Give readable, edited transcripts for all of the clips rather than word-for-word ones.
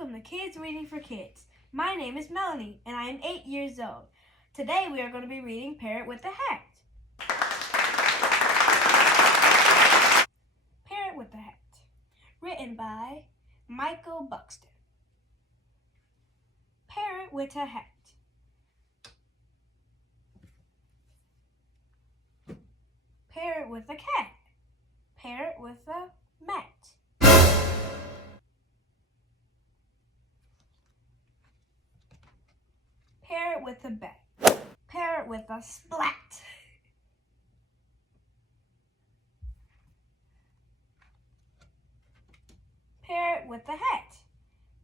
welcome to Kids Reading for Kids. My name is Melanie, and I am 8 years old. Today we are going to be reading Parrot with a Hat. Parrot with a Hat, written by Michael Buxton. Parrot with a Hat. Parrot with a cat. Parrot with a mat. Parrot with a bat. Parrot with a splat. Parrot with a hat.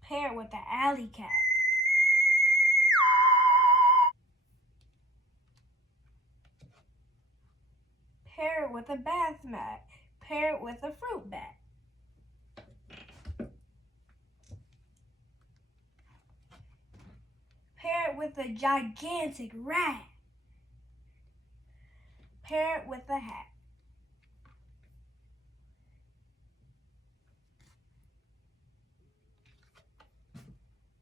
Parrot with an alley cat. Parrot with a bath mat. Parrot with a fruit bat. Parrot with a gigantic rat. Parrot with a hat.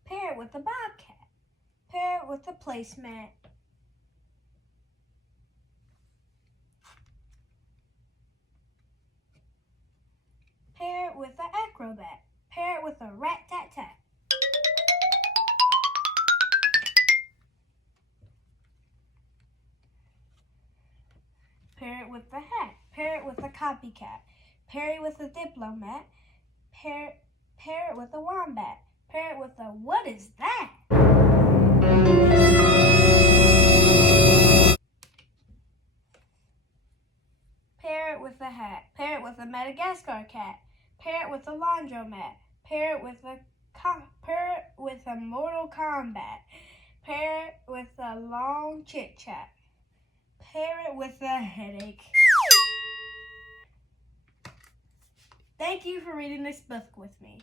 Parrot with a bobcat. Parrot with a placemat. Parrot with an acrobat. Parrot with a rat-tat-tat. Parrot with a hat. Parrot with a copycat. Parrot with a diplomat. Parrot with a wombat. Parrot with a what is that? Parrot with a hat. Parrot with a Madagascar cat. Parrot with a laundromat. Parrot with a Mortal Kombat. Parrot with a long chit chat. Parrot with a headache. Thank you for reading this book with me.